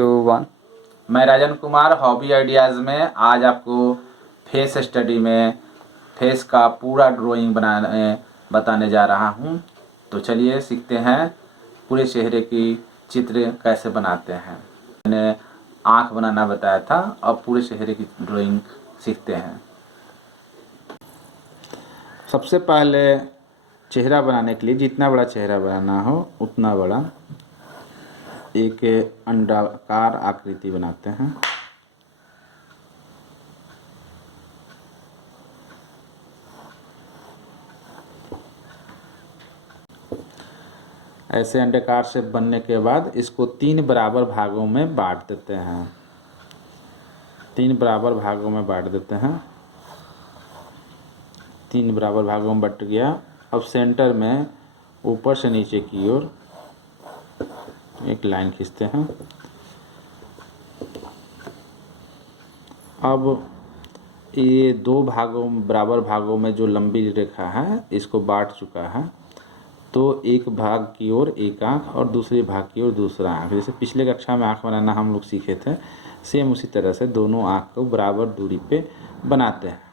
2 1। मैं Rajan Kumar hobby ideas में आज आपको फेस स्टडी में फेस का पूरा ड्राइंग बताने जा रहा हूं। तो चलिए सीखते हैं पूरे चेहरे की चित्र कैसे बनाते हैं। मैंने आँख बनाना बताया था, अब पूरे चेहरे की ड्राइंग सीखते हैं। सबसे पहले चेहरा बनाने के लिए जितना बड़ा चेहरा बनाना हो उतना बड़ा एक अंडाकार आकृति बनाते हैं। ऐसे अंडाकार शेप बनने के बाद इसको 3 बराबर भागों में बांट देते हैं। 3 बराबर भागों में बांट देते हैं। 3 बराबर भागों में बट गया। अब सेंटर में ऊपर से नीचे की ओर एक लाइन खींचते हैं। अब ये 2 भागों बराबर भागों में जो लंबी रेखा है इसको बांट चुका है, तो एक भाग की ओर एक आँख और दूसरे भाग की ओर दूसरा आँख। जैसे पिछले कक्षा में आँख बनाना हम लोग सीखे थे, सेम उसी तरह से दोनों आँख को बराबर दूरी पे बनाते हैं।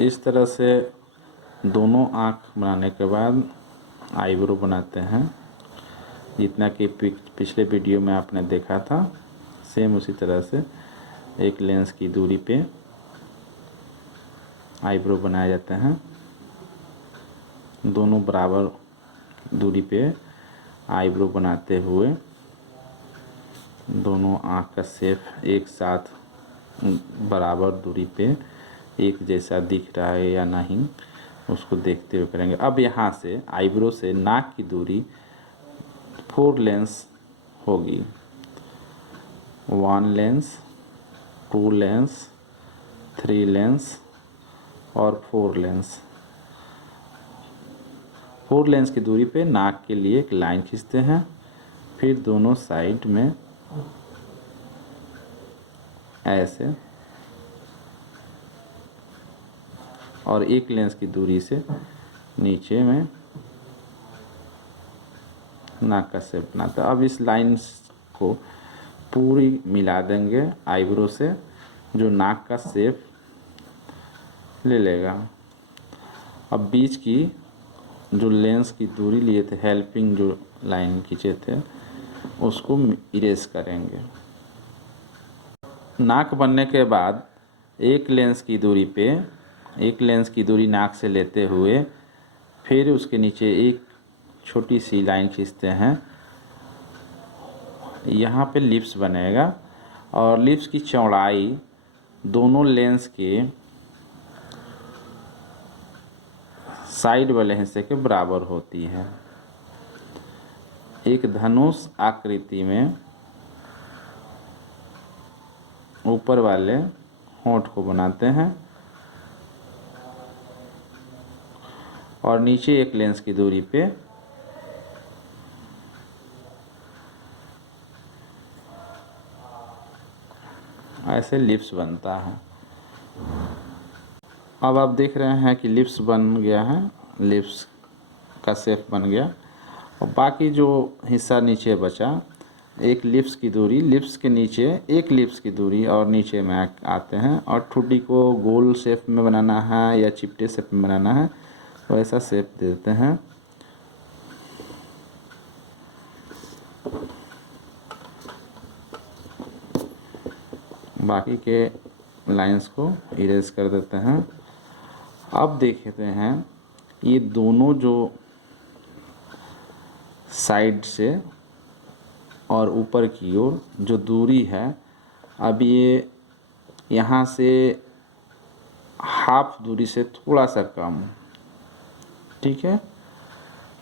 इस तरह से दोनों आँख बनाने के बाद आईब्रो बनाते हैं। जितना कि पिछले वीडियो में आपने देखा था, सेम उसी तरह से एक लेंस की दूरी पे आईब्रो बनाए जाते हैं। दोनों बराबर दूरी पे आईब्रो बनाते हुए दोनों आँख का शेप एक साथ बराबर दूरी पे एक जैसा दिख रहा है या नहीं, उसको देखते हुए करेंगे। अब यहाँ से आईब्रो से नाक की दूरी 4 लेंस होगी। 1 लेंस, 2 लेंस, 3 लेंस और 4 लेंस। 4 लेंस की दूरी पे नाक के लिए एक लाइन खींचते हैं। फिर दोनों साइड में ऐसे और 1 लेंस की दूरी से नीचे में नाक का शेप बनाता है। अब इस लाइन को पूरी मिला देंगे आईब्रो से, जो नाक का शेप ले लेगा। अब बीच की जो लेंस की दूरी लिए थे, हेल्पिंग जो लाइन खींचे थे, उसको इरेज करेंगे। नाक बनने के बाद एक लेंस की दूरी नाक से लेते हुए फिर उसके नीचे एक छोटी सी लाइन खींचते हैं। यहाँ पे लिप्स बनेगा और लिप्स की चौड़ाई दोनों लेंस के साइड वाले हिस्से के बराबर होती है। एक धनुष आकृति में ऊपर वाले होंठ को बनाते हैं और नीचे एक लेंस की दूरी पे ऐसे लिप्स बनता है। अब आप देख रहे हैं कि लिप्स बन गया है, लिप्स का शेप बन गया। और बाकी जो हिस्सा नीचे बचा, एक लिप्स की दूरी, लिप्स के नीचे एक लिप्स की दूरी और नीचे में आते हैं। और ठुड्डी को गोल शेप में बनाना है या चिपटे शेप में बनाना है तो ऐसा शेप देते हैं। बाकी के लाइंस को इरेज कर देते हैं। अब देखते हैं ये दोनों जो साइड से और ऊपर की ओर जो दूरी है, अब ये यहाँ से हाफ दूरी से थोड़ा सा कम, ठीक है,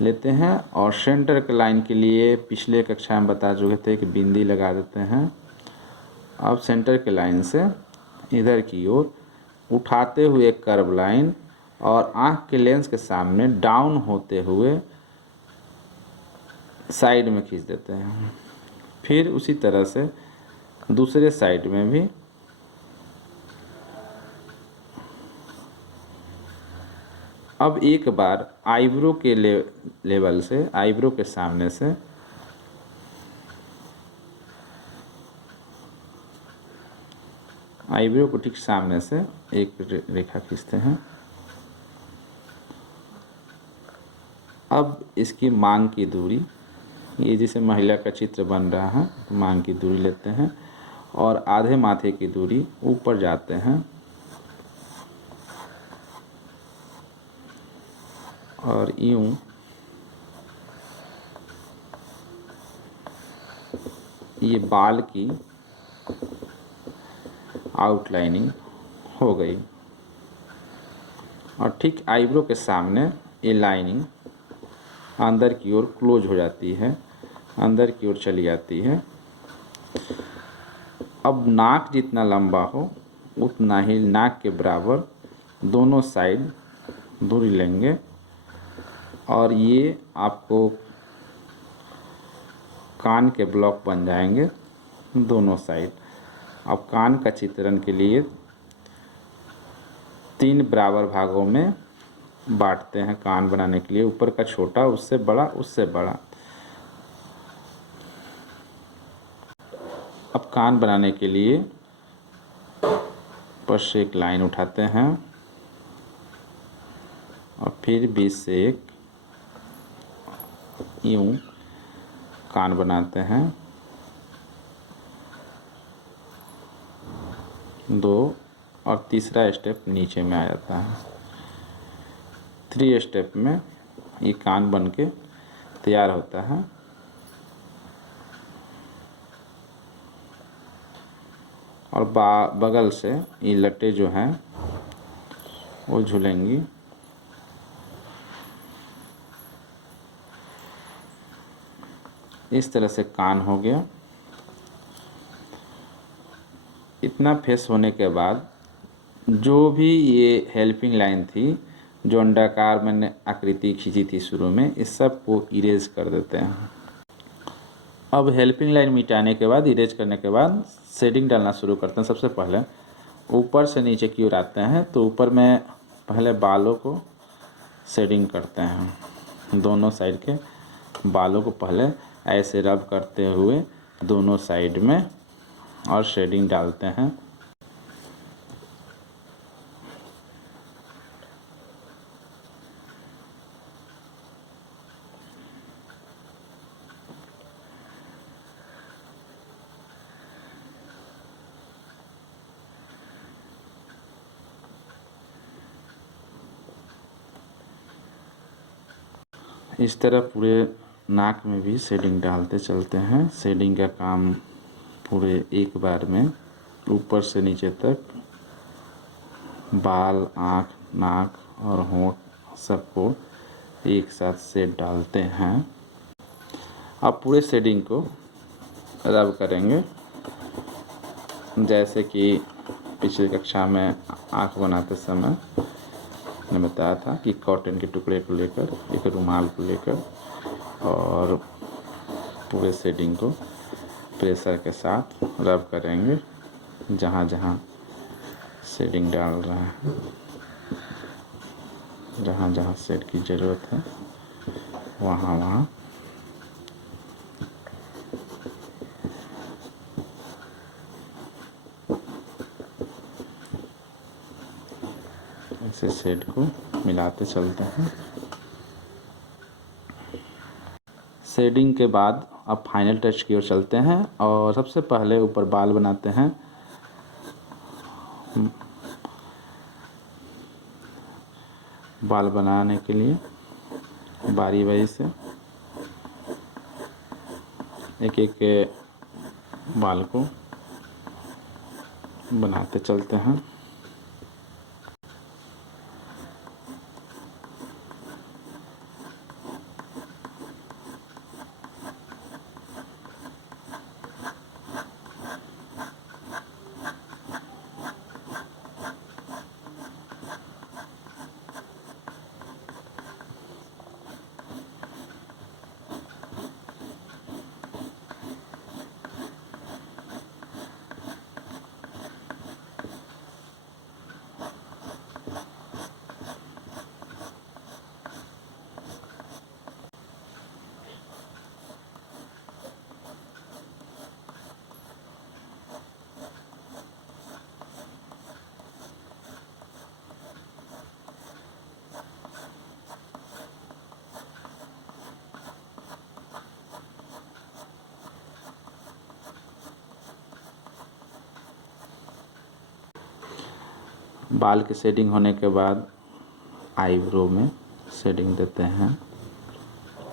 लेते हैं। और सेंटर के लाइन के लिए पिछले कक्षा में बता चुके थे कि बिंदी लगा देते हैं। अब सेंटर के लाइन से इधर की ओर उठाते हुए एक कर्व लाइन और आँख के लेंस के सामने डाउन होते हुए साइड में खींच देते हैं। फिर उसी तरह से दूसरे साइड में भी अब एक बार आईब्रो के लेवल से, आईब्रो के सामने से आईब्रो को ठीक सामने से एक रेखा खींचते हैं। अब इसकी मांग की दूरी, ये जैसे महिला का चित्र बन रहा है, मांग की दूरी लेते हैं और आधे माथे की दूरी ऊपर जाते हैं और यूं ये बाल की आउटलाइनिंग हो गई और ठीक आईब्रो के सामने ये लाइनिंग अंदर की ओर क्लोज हो जाती है, अंदर की ओर चली जाती है। अब नाक जितना लंबा हो उतना ही नाक के बराबर दोनों साइड दूरी लेंगे और ये आपको कान के ब्लॉक बन जाएंगे दोनों साइड। अब कान का चित्रण के लिए 3 बराबर भागों में बांटते हैं कान बनाने के लिए, ऊपर का छोटा, उससे बड़ा, उससे बड़ा। अब कान बनाने के लिए ऊपर से एक लाइन उठाते हैं और फिर बीच से एक यूं कान बनाते हैं, 2 और तीसरा स्टेप नीचे में आ जाता है। 3 स्टेप में ये कान बन के तैयार होता है। और बगल से ये लट्टे जो हैं वो झूलेंगी। इस तरह से कान हो गया। इतना फेस होने के बाद जो भी ये हेल्पिंग लाइन थी, जो अंडाकार मैंने आकृति खींची थी शुरू में, इस सब को इरेज कर देते हैं। अब हेल्पिंग लाइन मिटाने के बाद, इरेज करने के बाद शेडिंग डालना शुरू करते हैं। सबसे पहले ऊपर से नीचे की ओर आते हैं तो ऊपर में पहले बालों को शेडिंग करते हैं। दोनों साइड के बालों को पहले ऐसे रब करते हुए दोनों साइड में और शेडिंग डालते हैं। इस तरह पूरे नाक में भी शेडिंग डालते चलते हैं। शेडिंग का काम पूरे एक बार में ऊपर से नीचे तक बाल, आँख, नाक और होंठ सबको एक साथ शेड डालते हैं। अब पूरे शेडिंग को रब करेंगे, जैसे कि पिछली कक्षा में आँख बनाते समय ने बताया था कि कॉटन के टुकड़े को लेकर, एक रुमाल को लेकर और पूरे शेडिंग को प्रेशर के साथ रब करेंगे। जहाँ जहाँ शेडिंग डाल रहे हैं, जहाँ जहाँ शेड की ज़रूरत है, वहाँ वहाँ ऐसे शेड को मिलाते चलते हैं। शेडिंग के बाद अब फाइनल टच की ओर चलते हैं और सबसे पहले ऊपर बाल बनाते हैं। बाल बनाने के लिए बारी बारी से एक एक बाल को बनाते चलते हैं। बाल की शेडिंग होने के बाद आईब्रो में शेडिंग देते हैं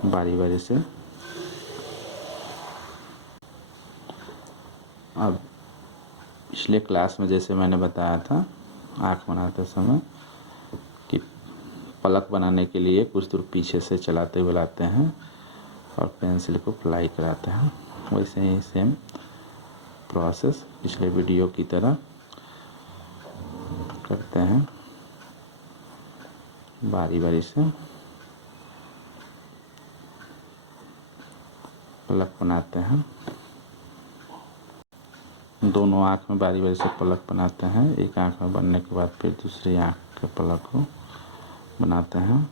बारी बारी से। अब पिछले क्लास में जैसे मैंने बताया था आँख बनाते समय कि पलक बनाने के लिए कुछ दूर पीछे से चलाते हुए लाते हैं और पेंसिल को अप्लाई कराते हैं, वैसे ही सेम प्रोसेस पिछले वीडियो की तरह करते हैं बारी बारी से। पलक बनाते हैं, दोनों आँख में बारी बारी से पलक बनाते हैं। एक आँख में बनने के बाद फिर दूसरी आँख के पलक को बनाते हैं।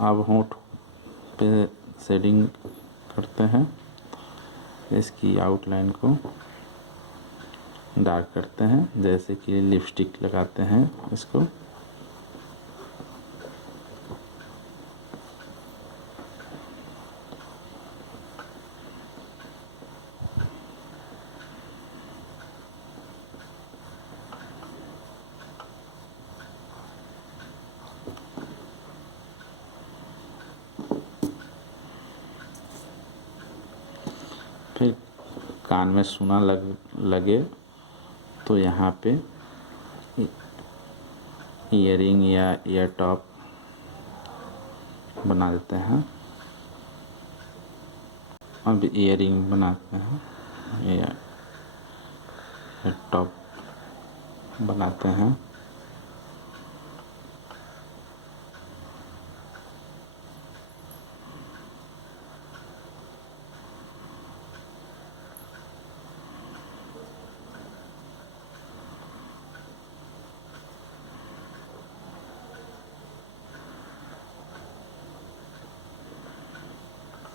अब होंठ पे शेडिंग करते हैं, इसकी आउटलाइन को डार्क करते हैं, जैसे कि लिपस्टिक लगाते हैं इसको। फिर कान में सुना लगे तो यहाँ पे ईयरिंग या ईयर टॉप बना देते हैं। अब ईयरिंग बनाते हैं, ईयर टॉप बनाते हैं।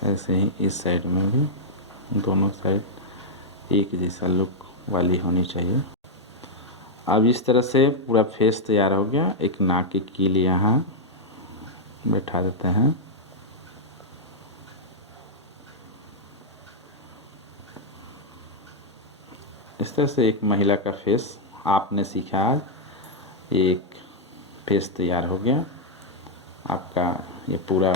ऐसे ही इस साइड में भी दोनों साइड एक जैसा लुक वाली होनी चाहिए। अब इस तरह से पूरा फेस तैयार हो गया। एक नाक की कील यहाँ बैठा देते हैं। इस तरह से एक महिला का फेस आपने सीखा आज। एक फेस तैयार हो गया आपका। ये पूरा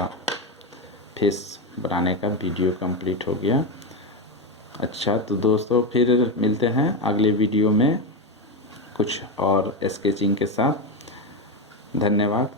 फेस बनाने का वीडियो कंप्लीट हो गया। अच्छा, तो दोस्तों फिर मिलते हैं अगले वीडियो में कुछ और स्केचिंग के साथ। धन्यवाद।